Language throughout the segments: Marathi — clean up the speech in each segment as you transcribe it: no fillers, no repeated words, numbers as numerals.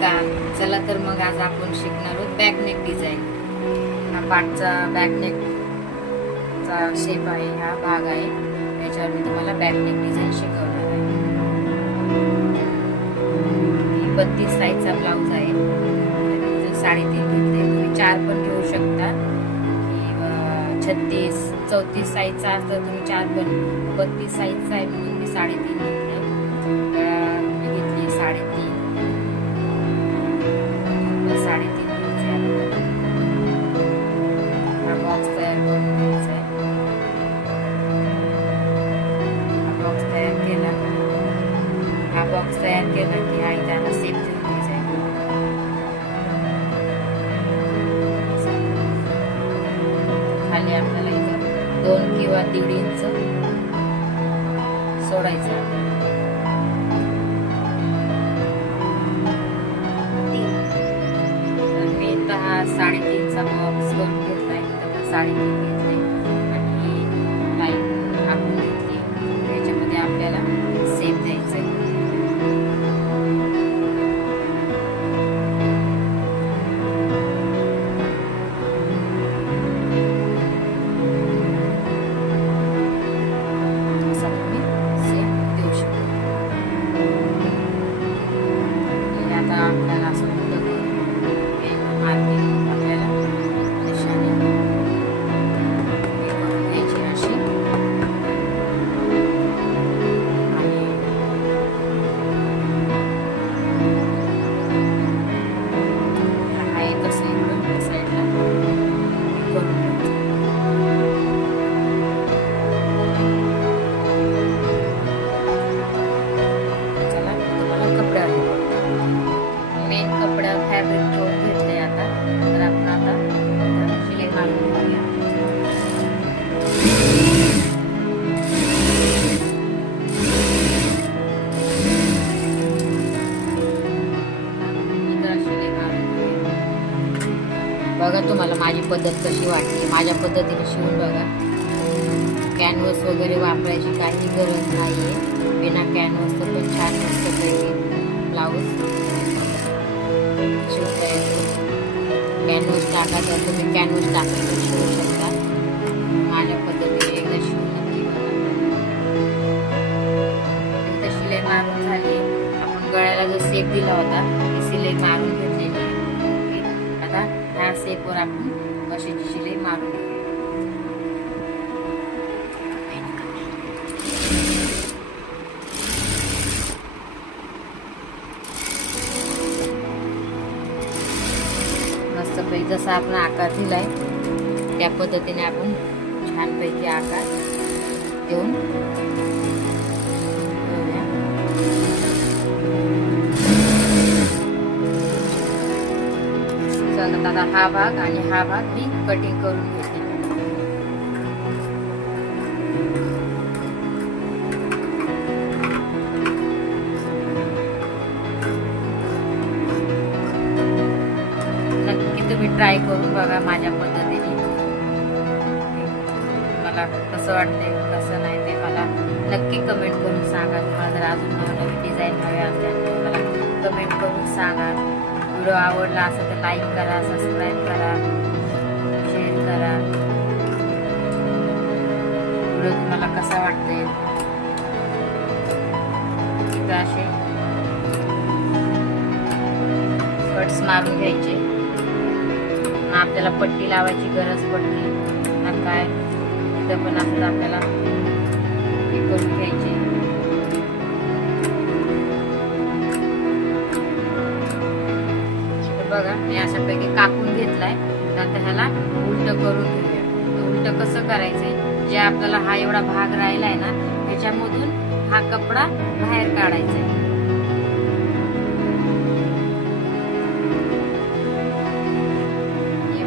नमस्कार. चला तर मग आज आपण शिकणार आहोत बॅकनेक डिझाईन. हा पाठचा बॅकनेकचा शेप आहे, हा भाग आहे. त्याच्यावर मी तुम्हाला बॅकनेक डिझाईन शिकवणार आहे. 32 साईजचा ब्लाऊज आहे. 3.5 घेतले, तुम्ही 4 पण घेऊ शकता. 36 34 साईजचा असतं तुम्ही 4 पण. 32 साईजचा आहे म्हणून मी 3.5 घेतले. मी घेतली 3.5. 3.5 हा बॉक्स तयार करून घ्यायचा आहे. हा बॉक्स तयार केला. हा बॉक्स तयार केला की हा त्याला सेप देऊन घ्यायचा आहे. खाली आपल्याला इथं 2 किंवा 1.5 इंच सोडायचं. मी 3.5चा बॉक्स करून घेतलाय. 3.5 घेतले आणि लाईन आखून घेतली. त्याच्यामध्ये आपल्याला सेप द्यायचं आहे. आपल्याला असं मार्किंग आपल्याला निशाणी घ्यायची अशी आणि आहे तसं इकडून साईडला करून घ्यायचं. चला तुम्हाला कपडा मेन कपडा फॅब्रिक ठेवून घेतले. आता तर आपण आता शिलाई मारून घेऊया. शिलाई मारून घेऊया. बघा तुम्हाला माझी पद्धत कशी वाटली. माझ्या पद्धतीने शिवून बघा. कॅनव्हस वगैरे वापरायची काही गरज नाहीये. बिना कॅनव्हसचं पण छान मस्तपैकी ब्लाऊज शिवता येतो. कॅनव्हस टाकायचा तुम्ही कॅनव्हस टाकायचं शिवू शकता. माझ्या पद्धतीने एकदा शिवून नक्की बघा. एकदा शिलाई मारून झाली. आपण गळ्याला जो सेप दिला होता ती शिलाई मारून घेतलेली आहे. आता ह्या सेपवर आपण कशाची शिलाई मारून घेऊ. मस्तपैकी जसा आपण आकार दिलाय त्या पद्धतीने आपण छानपैकी आकार देऊन आता हा भाग आणि हा भाग मी कटिंग करून घेते. तुम्ही ट्राय करून बघा माझ्या पद्धतीने. मला कसं वाटतंय कसं नाही ते मला नक्की कमेंट करून सांगा. तुम्हाला जर अजून नवनवीन डिझाईन हवे असतील तर मला कमेंट करून सांगा. व्हिडिओ आवडला असेल तर लाईक करा, सबस्क्राईब करा, शेअर करा. व्हिडिओ तुम्हाला कसा वाटतोय. इथं असे कट्स मारून घ्यायचे. आपल्याला पट्टी लावायची गरज पडली ना काय. इथं पण आपल्याला हे करून घ्यायचे. बघा मी अशापैकी कापून घेतलाय. नंतर ह्याला उलट करून घेऊया. उलट कसं करायचंय, जे आपल्याला हा एवढा भाग राहिलाय ना ह्याच्यामधून हा कपडा बाहेर काढायचा आहे.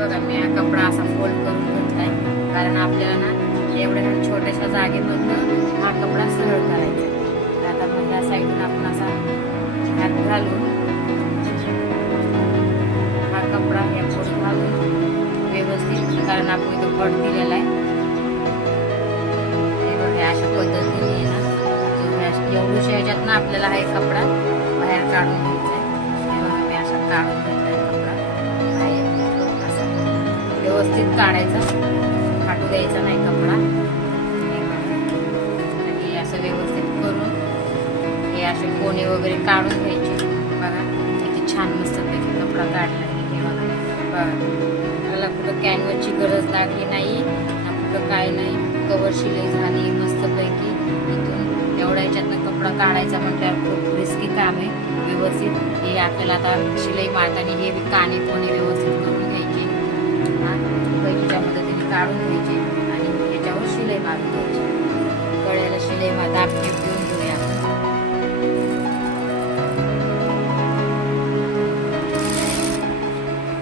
बघा मी हा कपडा असा फोल्ड करून घेतलाय. कारण आपल्याला ना एवढ्या छोट्याशा जागेमधून हा कपडा सरळ करायचा आहे. आता मग या साईडून आपण असा हात घालून हा कपडा या पुढे घालून व्यवस्थित, कारण आपण इथं कट दिलेला आहे. हे बघा अशा पद्धतीने ना एवढ्याशा ह्याच्यात ना आपल्याला हा एक कपडा बाहेर काढून घ्यायचा आहे. हे बघा मी काढून घेतलाय कपडा बाहेर. असा व्यवस्थित काढायचा, फाटू द्यायचा नाही कपडा. आणि असं व्यवस्थित करून हे असे कोणे वगैरे काढून घ्यायचे. बघा किती छान मस्तपैकी कपडा काढला हे बघा. मला कुठं कॅनव्हसची गरज लागली नाही ना कुठं काय नाही. कवर शिलाई झाली मस्तपैकी. इथून एवढ्या ह्याच्यातनं कपडा काढायचा म्हटल्यावर खूप रिस्की काम आहे. व्यवस्थित हे आपल्याला आता शिलाई मारताना हे काने कोणे व्यवस्थित करून घ्यायचे. कैचीच्या मदतीने काढून घ्यायचे आणि ह्याच्यावर शिलाई मारून घ्यायची. गळ्याला शिलाई दाब देऊन घेऊया.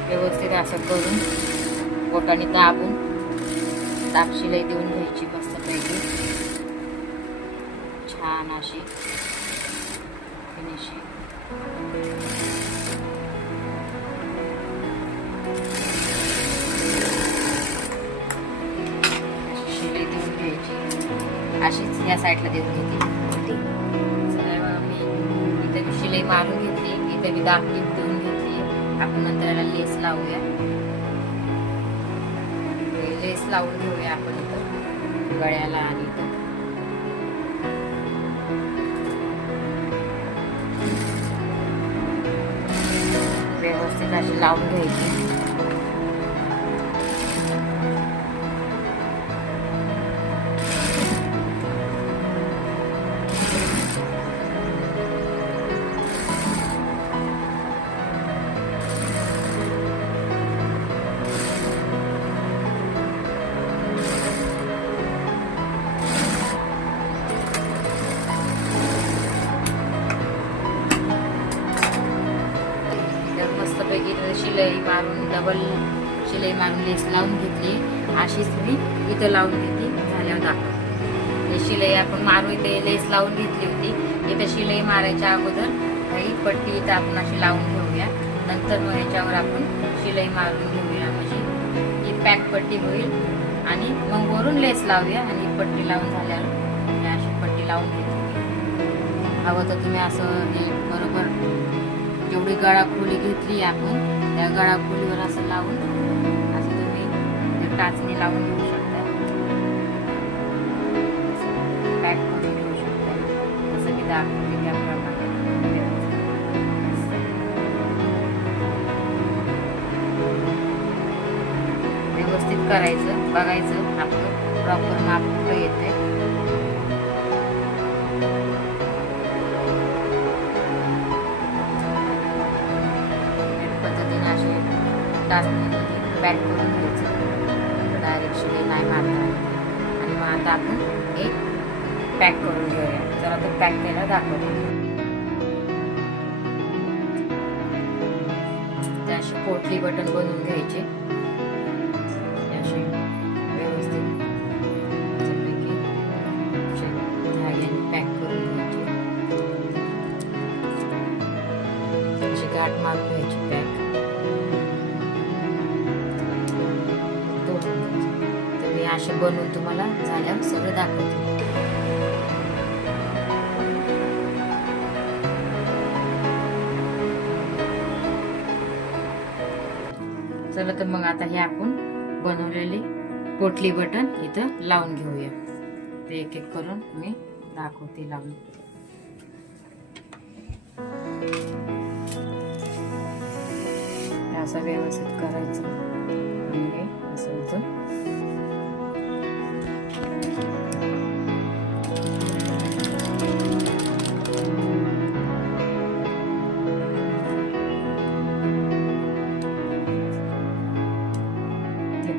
व्यवस्थित असं करून बोटाने दाबून दाब शिलाई देऊन घ्यायची मस्तपैकी. छान अशी फिनिशिंग. शिलाई देऊन घ्यायची. अशीच या साईडला देऊन घेतली. मी इथे शिलाई मारून घेतली. इथे मी दाब देऊन घेतली. आपण नंतर याला लेस लावूया. लेस लावून घेऊया आपण इथं गळ्याला आणि इथं. व्यवस्थित अशी लावून घ्यायची. शिलाई मारून डबल शिलाई मारून लेस लावून घेतली. अशीच मी इथं लावून घेतली. झाल्यावर दाखव. हे शिलाई आपण मारू इथे लेस लावून घेतली होती. इथं शिलाई मारायच्या अगोदर ही पट्टी इथं आपण अशी लावून घेऊया. नंतर मग ह्याच्यावर आपण शिलाई मारून घेऊया. म्हणजे ही पॅक पट्टी होईल आणि मग वरून लेस लावूया आणि पट्टी लावून झाल्यावर अशी पट्टी लावून घेतली. हवं तर तुम्ही असं हे बरोबर जेवढी गळा खोली घेतली आपण त्या गळा खोलीवर असं लावून असं तुम्ही टाचणी लावून घेऊ शकता. पॅक करून घेऊ शकता. जसं की दाखवते त्याप्रमाणे व्यवस्थित करायचं. बघायचं आपलं प्रॉपर माप कुठं येतंय. पॅक करून घ्यायचं. डायरेक्ट शिलाई नाही मारता. आणि मग आता आपण हे पॅक करून घेऊया. जर आता पॅक केला दाखवते. अशी पोटली बटन बनवून घ्यायचे. अशी व्यवस्थित धाग्याने पॅक करून घ्यायची. अशी गाठ मारून घ्यायची पॅक. असे बनवून तुम्हाला झाल्यावर सगळं दाखवते. चला तर मग आता हे आपण बनवलेली पोटली बटन इथं लावून घेऊया. ते एक एक करून मी दाखवते लावून. असं व्यवस्थित करायचं. असं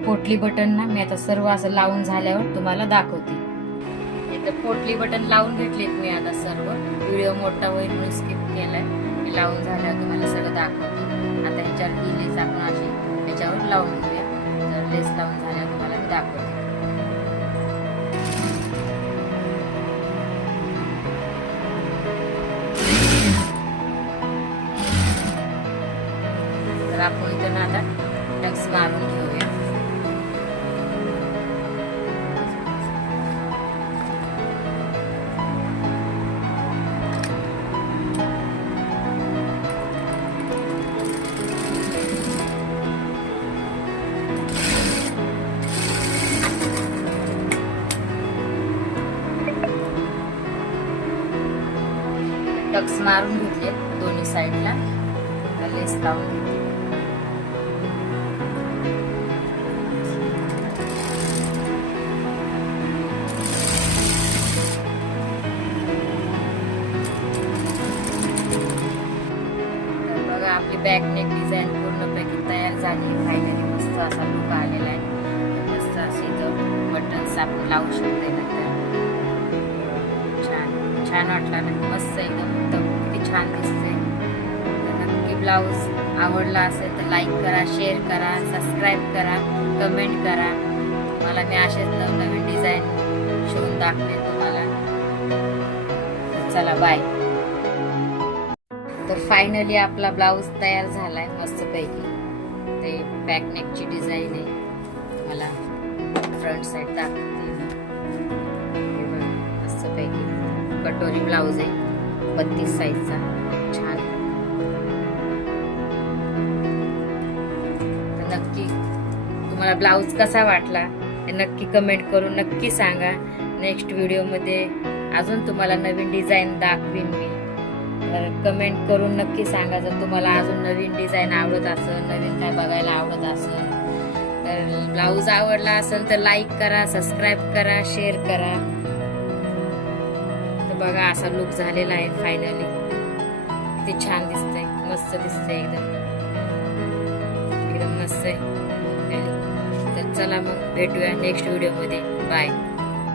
पोटली बटन ना मी आता सर्व असं लावून झाल्यावर तुम्हाला दाखवते. इथं पोटली बटन लावून घेतलीत मी आता सर्व. व्हिडिओ मोठा होईल म्हणून स्किप केलाय. मी लावून झाल्यावर तुम्हाला सगळं दाखवते. आता ह्याच्यावर ही लेस आपण अशी ह्याच्यावर लावून घेऊया. तर लेस लावून झाल्यावर तुम्हाला मी दाखवते. तर आपण इथं ना आता टक्स मारून घेऊया. टक्स मारून घेतले दोन्ही साईडला, लेस लावून घेतली. बघा आपली बॅक नेक डिझाईन पूर्णपैकी तयार झाली. फायनली मस्त असा लुक आलेला आहे. मस्त असे इथं बटन्स आपण लावू शकते नंतर. छान छान वाटला ना, मस्त एकदम किती छान दिसते. नक्की ब्लाऊज आवडला असेल तर लाईक करा, शेअर करा, सबस्क्राईब करा, कमेंट करा. मला मी असेच नवनवीन डिझाईन शिवून दाखवेन तुम्हाला. चला बाय. तर फायनली आपला ब्लाऊज तयार झालाय मस्तपैकी. ते बॅक नेकची डिझाईन आहे. मला फ्रंट साईड दाखवते. हे बघा मस्तपैकी कटोरी ब्लाऊज आहे 32 साईजचा. छान. तर नक्की तुम्हाला ब्लाऊज कसा वाटला हे नक्की कमेंट करून नक्की सांगा. नेक्स्ट व्हिडिओमध्ये अजून तुम्हाला नवीन डिझाईन दाखवीन मी. तर कमेंट करून नक्की सांगा जर तुम्हाला अजून नवीन डिझाईन आवडत असेल, नवीन काय बघायला आवडत असेल. तर ब्लाऊज आवडला असेल तर लाईक करा, सबस्क्राईब करा, शेअर करा. तर बघा असा लुक झालेला आहे फायनली. किती छान दिसतंय, मस्त दिसतंय एकदम एकदम मस्त आहे. तर चला मग भेटूया नेक्स्ट व्हिडिओमध्ये. बाय.